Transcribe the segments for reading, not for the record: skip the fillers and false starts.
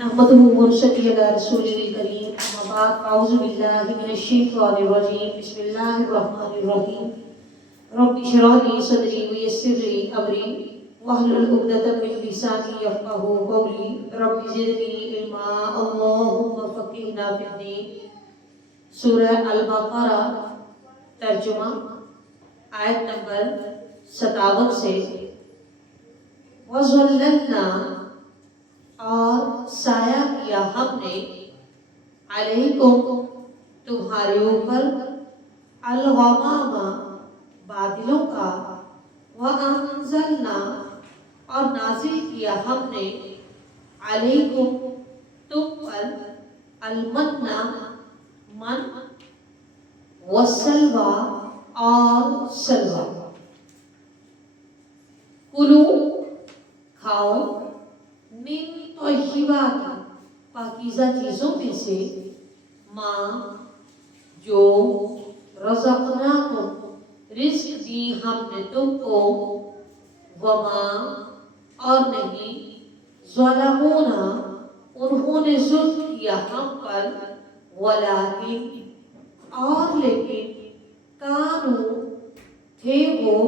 نحمده ونصلي على رسوله الكريم أما بعد أعوذ بالله من الشيطان الرجيم بسم الله الرحمن الرحيم رب اشرح لي صدري ويسر لي أمري واحلل عقدة من لساني يفقهوا قولي رب زدني علما اللهم فقهنا في الدين سورہ البقرہ ترجمہ آیت نمبر 57 سے وَظَلَّلْنَا اور سایہ کیا ہم نے علیکم تمہارے اوپر الغمام بادلوں کا وَأَنزَلْنَا اور نازل کیا ہم نے علیکم تم پر المن من والسلوى اور سلوى کلو کھاؤ من طیبات پاکیزہ چیزوں میں سے ماں جو رزقناکم رزق دی ہم نے تم کو وما اور نہیں ظلمونا انہوں نے ظلم کیا ہم پر ولیکن اور لیکن کانو تھے وہ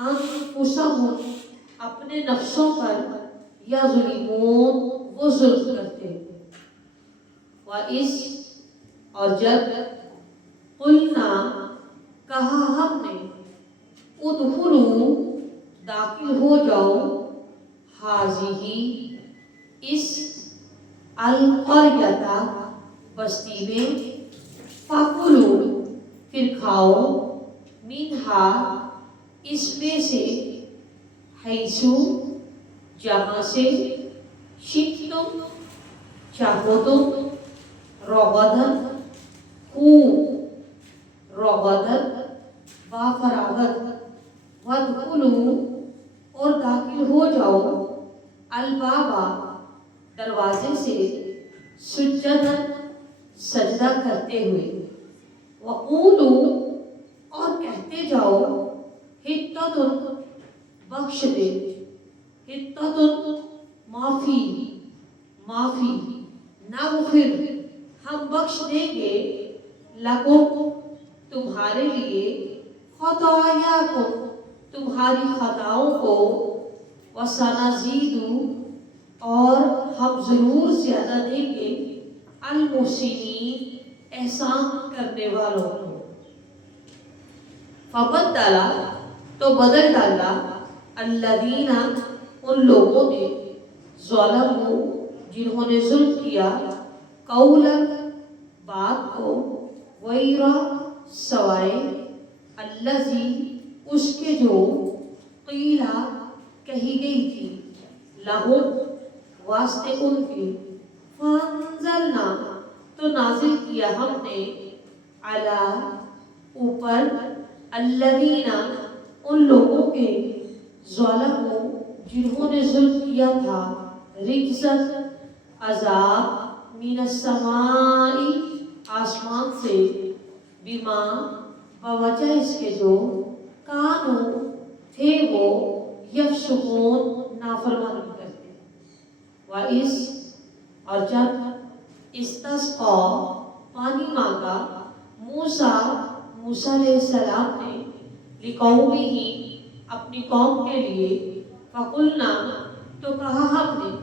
انفسہم اپنے نفسوں پر یا ظلمون وہ ظلم کرتے وَإِذْ اور جب قلنا کہا ہم نے ادخلوا داخل ہو جاؤ حاضی اس القریۃ بستی میں فَكُلُوا پھر کھاؤ منہا اس میں سے حیثو جہاں سے شئتم چاہو تم رغدن خوب رغدن با فراغت وادخلوا اور داخل ہو جاؤ البابا دروازے سے سجدن سجدہ کرتے ہوئے وقولوا اور کہتے جاؤ حطۃ بخش دے حطۃ معافی معافی نغفر ہم بخش دیں گے لکم تمہارے لیے خطایاکم تمہاری خطاؤں کو وسنزید اور ہم ضرور زیادہ دیں گے المحسنین احسان کرنے والوں کو فبدل تو بدل ڈالا الذین ان لوگوں نے ظلموا جنہوں نے ظلم کیا قولا بات کو غیر سوائے الذی اس کے جو قیلا کہی گئی تھی لہم واسطے ان کے فانزلنا تو نازل کیا ہم نے علی اوپر الذین ان لوگوں کے ظلموا جنہوں نے ظلم کیا تھا رجزن عذاب من السماء آسمان سے بما بوجہ اس کے جو کانو تھے وہ یفسقون نافرمانی کرتے وَإِذْ اور جب استسقا پانی مانگا موسیٰ علیہ السلام نے لقومہ اپنی قوم کے لیے فقلنا تو کہا ہم نے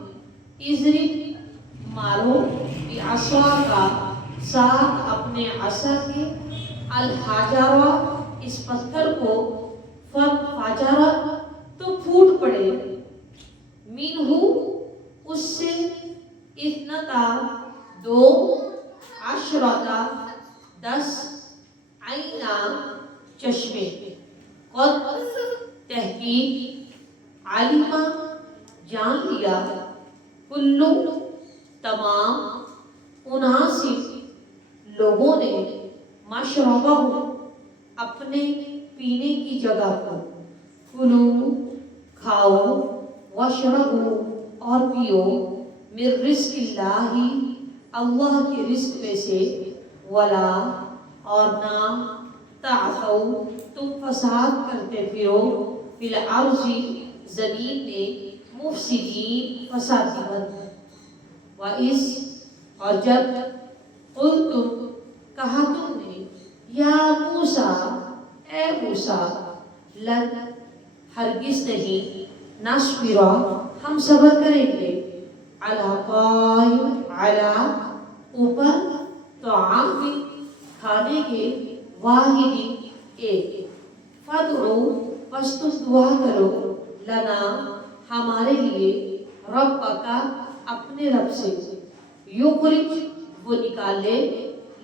اضرب مارو بعصاک ساتھ اپنے عصا کے الحجر اس پتھر کو فانفجر تو پھوٹ پڑے منہ اس سے اثنتا دو عشرتا 10 عینا چشمے قد تحقیق علمہ جان لیا کلو تمام اناسب لوگوں نے مشربہ اپنے پینے کی جگہ کو کلو کھاؤ واشربو اور پیو من رزق اللہ اللہ کے رزق میں سے ولا اور نہ تعثوا تم فساد کرتے پھرو فی الارض زمین میں مفسدین فسادی بند وَإِذْ اور جب قُلْتُمْ کہا تم نے یا موسیٰ اے موسیٰ لن ہرگز نہیں نصبر ہم صبر کریں گے علی طائم علی اوپر طعام کھانے کے واحد ایک فادعو بس تم دعا کرو لنا ہمارے لیے ربک اپنے رب سے یخرج وہ نکالے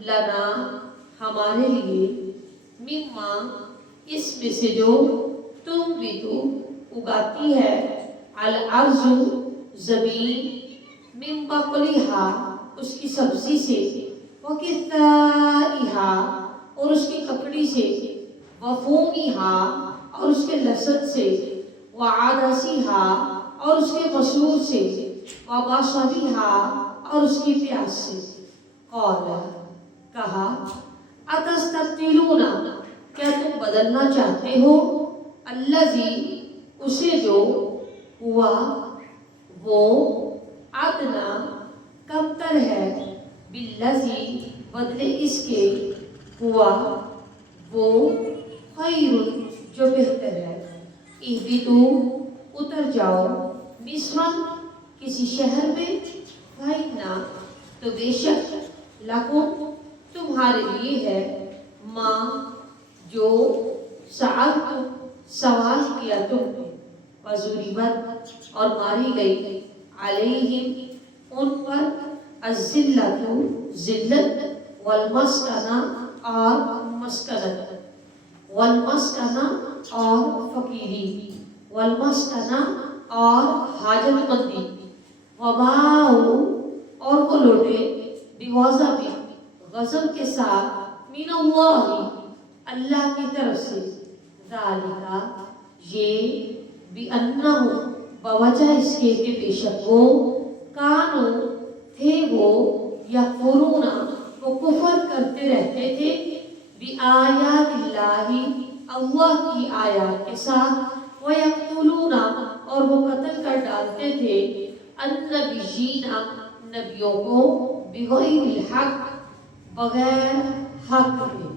لنا ہمارے لیے مما اس میں سے جو تم بھی تو اگاتی ہے الارض زمین من بقلہا اس کی سبزی سے وکثائہا اور اس کی ککڑی سے وفومہا اور اس کے لہسن سے وعدسہا اور اس کے مسرور سے وبصلہا اور اس کی پیاز سے قال کہا اتستبدلون کیا تم بدلنا چاہتے ہو الذی اسے جو ہوا وہ ادنا کم تر ہے بالذی بدلے اس کے ہوا وہ خیر جو بہتر ہے اہبطوا اتر جاؤ مصر کسی شہر میں فإن تو بے شک لکم تمہارے لیے ہے ماں جو سألتم سوال کیا تم نے وضربت اور ماری گئی علیہم ان پر الذلۃ ذلت والمسکنہ اور مسکنت والمسکنہ اور فقیری والمسکنہ اور حاجت مندی وباؤ اور وہ لوٹے بغضب غضب کے ساتھ من اللہ کی طرف سے ذالکا یہ بِأَنَّهُمْ بوجہ اس کے کہ بے شک وہ کانو تھے وہ یکفرون وہ کفر کرتے رہتے تھے بِآیَاتِ اللَّهِ اللہ کی آیات کے ساتھ وَيَقْتُلُونَ اور وہ قتل کر ڈالتے تھے النبیین نبیوں کو بغیر الحق بغیر حق میں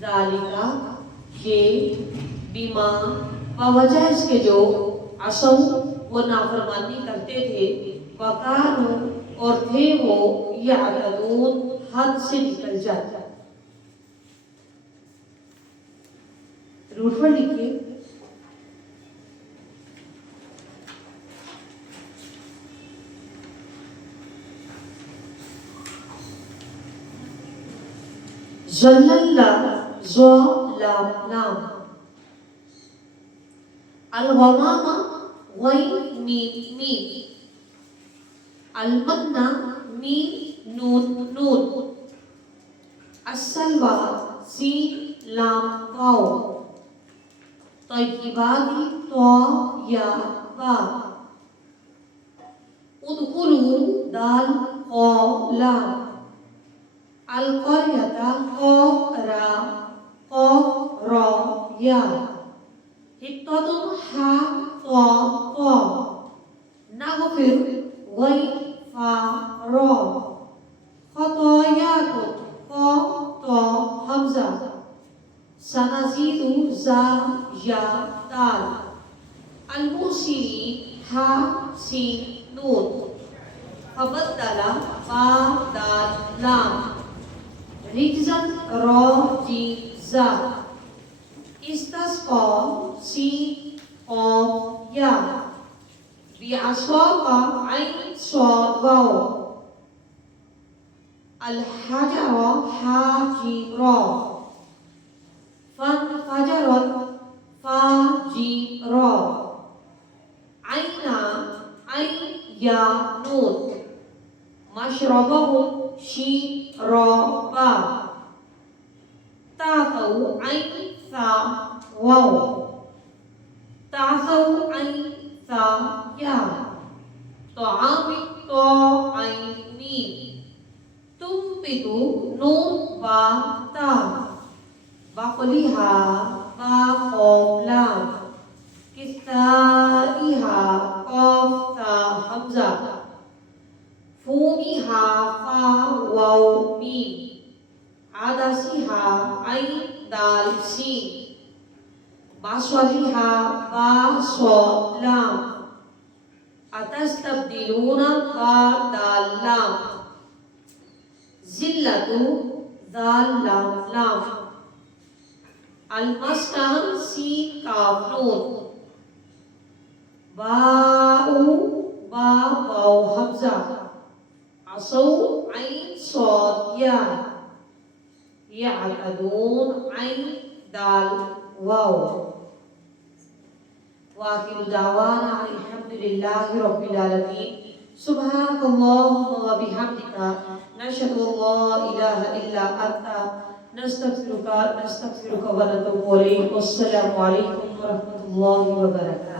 ذالکا یہ بیما بوجہ اس کے جو عصو وہ نافرمانی کرتے تھے وکانو اور تھے وہ یعتدون حد سے نکل جاتا روٹ پر لکھیے ظللنا ظلمنا الغمام غین میم میم المنہ میم نون نون السلوى سین لام واو طیبانی تو یا با ادخلوا دال قا لام القریۃ قاف را قاف را یا حطۃ حا طا طا نغفر غین فا را خطایاکم قا طا حمزہ سنزید زا یا دال المحسنین ہا سین نون فبدل با دال لام رجزن را جیم زا استسقا سین قاف یا بعصاک عین صاد واو الحجر حا جیم را فانفجرت فا جیم را عینا عین یا نون مشربهم شین را با تاثو عین ثا واو تاثو عین ثا یا طعام تو عین میم تنبتو نون با تا بقلہا با قوم لام کثائہا قاف تا حمزہ فومی ہا فا واو میم عدسی ہا عین دال سین باسوالی ہا با صاد لام اتستبدلون با دال لام ذلتو ذال لام لام المسکن سین کاف نون باؤ با واو حمزہ عصو عین صاد یا یعتدون عین دال واو وآخر دعوانا الحمد لله رب العالمين سبحانك اللهم وبحمدك نشهد أن لا إله إلا أنت نستغفرك ونتوب إليك والسلام عليكم ورحمة الله وبركاته.